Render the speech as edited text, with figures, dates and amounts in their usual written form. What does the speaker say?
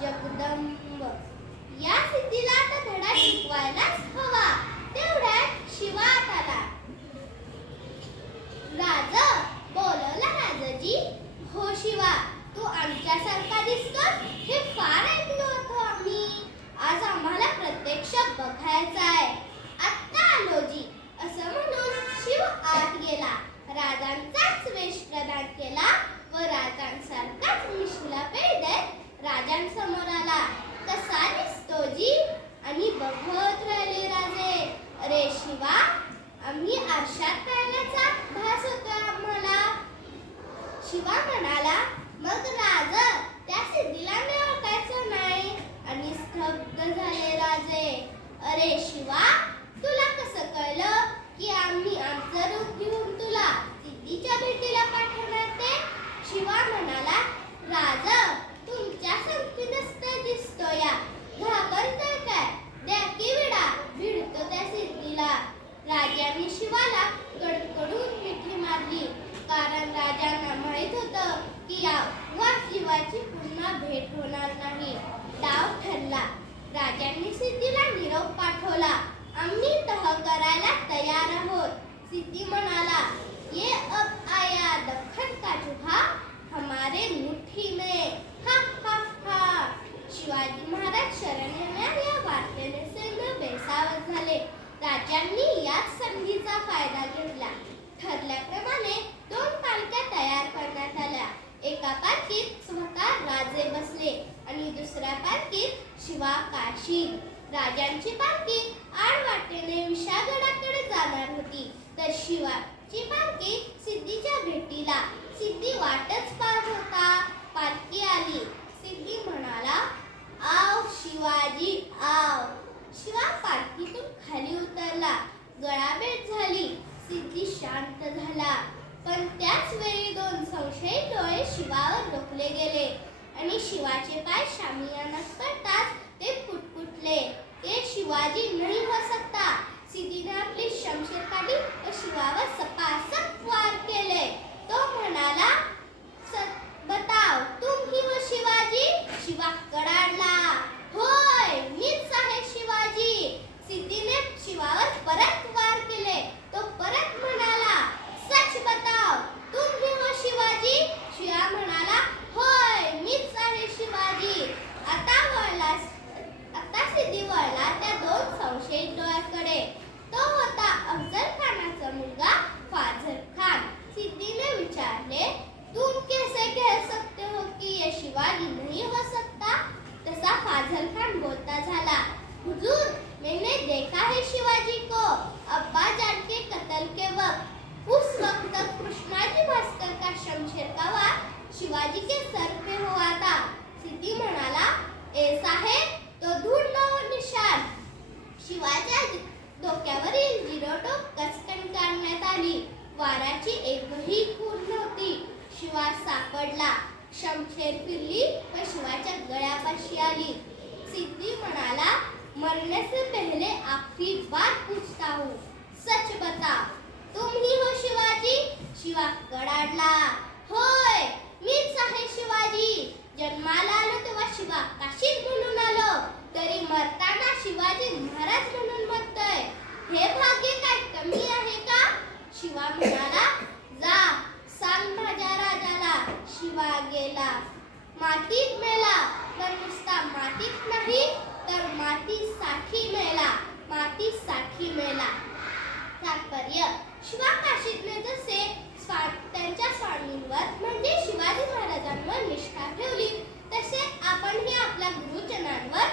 जगदंब. या सिद्धीला आता धडा शिकवायलाच हवा. तेवढ्यात शिवात आला. राज बोलवला राजाजी. हो शिवा, तू आमच्यासारखा दिसतोस हे फार ऐकलं होतं आम्ही. आज आम्हाला प्रत्यक्ष बघायचं आहे. आत्ता आलो जी, असं म्हणून शिव आत गेला. राजांचाच वेश प्रदान केला व राजांसारखाच मिशला पेळ देत राजांसमोर आला. कसा दिसतो जी? आणि बघत राहिले राजे. अरे शिवा, आम्ही आरशात पाहण्याचा भास होतोय आम्हाला. शिवा म्हणाला, मग राज, त्या सिद्धीला मी ओळखायचं नाही. आणि स्तब्ध झाले राजे. अरे शिवा, तुला कसं कळलं की आम्ही आमचं रूप घेऊन तुला सिद्धीच्या भेटीला पाठवणार ते? शिवा म्हणाला, राज, तुमच्या संगतीनच तर दिसतोय. घाबरतोय काय? द्या की विडा, भिडतो त्या सिद्धीला. राजांनी शिवाला कडकडून मिठी मारली. कारण राजांना माहित होतं की या शिवाची पुन्हा भेट होणार नाही. डाव ठरला. राजांनी सिद्धीला निरोप पाठवला. आम्ही तह करायला तयार आहोत. सिद्धी म्हणाला, ये अब आया दख्खन का चूहा, हमारे मुट्ठी में. हा हा हा. शिवाजी महाराज शरण येणार या वार्तेने सैन्य बेसावत झाले. राजांनी याच संधीचा फायदा घेतला. ठरल्याप्रमाणे 2 पालख्या तयार करण्यात आल्या. एका पालखीत स्वतः राजे बसले आणि दुसऱ्या पालखीत शिवा काशीद. राजांची पालखी आडवाटेने विशाळगडाकडे जाणार होती, तर शिवाची पालखी सिद्धीच्या भेटीला. सिद्धी वाटच पाहत होता. पालखी आली. सिद्धी म्हणाला, आव शिवाजी आव. शिवा पालखीतून खाली उतरला. गळाभेट झाली. सिद्धी शांत झाला. पण त्याच वेळी 2 संशयित डोळे शिवावर रोखले गेले आणि शिवाचे पाय शामियानात पडताच ते पुटपुटले. ये शिवाजी नहीं हो सकता. सिद्धीने आपली शमशीर काढली व शिवावर सपासप वार केले. तो म्हणाला, बताव, तुम ही हो शिवाजी? शिवा कडाडला. होय, मीच आहे शिवाजी. सिद्धीने शिवावर परत वार केले. तो परत म्हणाला, सच बताव, तुम ही हो शिवाजी? शिवा म्हणाला, होय, मीच आहे शिवाजी. आता सिद्धी वळला त्या 2 संशयित डोळ्याकडे. तो होता अफजल खानाचा मुलगा फाझल खान. सिद्धीने विचारले, तुम कैसे कह सकते हो कि ये शिवाजी नहीं हो सकता? तसा फाझल खान बोलता झाला, हुजूर, मैंने देखा है शिवाजी को अब्बा जान के कत्ल के वक्त. उस वक्त तक कृष्णाजी भास्कर का शमशेर का वार शिवाजी के सर पे हुआ था. सिद्धी म्हणाला, ऐसा है तो ढूंढ लो निशान. शिवाच्या डोक्यावरील जिरोटोप कचकन काढण्यात आली. वाराची एकही खूण नव्हती. शिवा सापडला. शमशेर फिरली व शिवाच्या गळ्यापाशी आली. सिद्धी म्हणाला, मरने से पहले आखिरी बार पूछता हूँ, सच बता, तुम ही हो शिवाजी? शिवा कडाडला. होय, मीच आहे शिवाजी. जन्माला आलो तेव्हा शिवा काशीद म्हणून आलो, तरी मरताना शिवाजी महाराज म्हणून मरतोय. हे भाग्य काय कमी आहे का? शिवा म्हणाला, जा सांग माझ्या राजाला. शिवा गेला. मातीत मेला. पण नुसता मातीत नाही, तर मातीसाठी मेला. मातीसाठी मेला. तात्पर्य, शिवा काशीदने जसे त्यांच्या स्वामींवर म्हणजे शिवाजी महाराजांवर निष्ठा ठेवली, तसे आपणही आपल्या गुरुजनांवर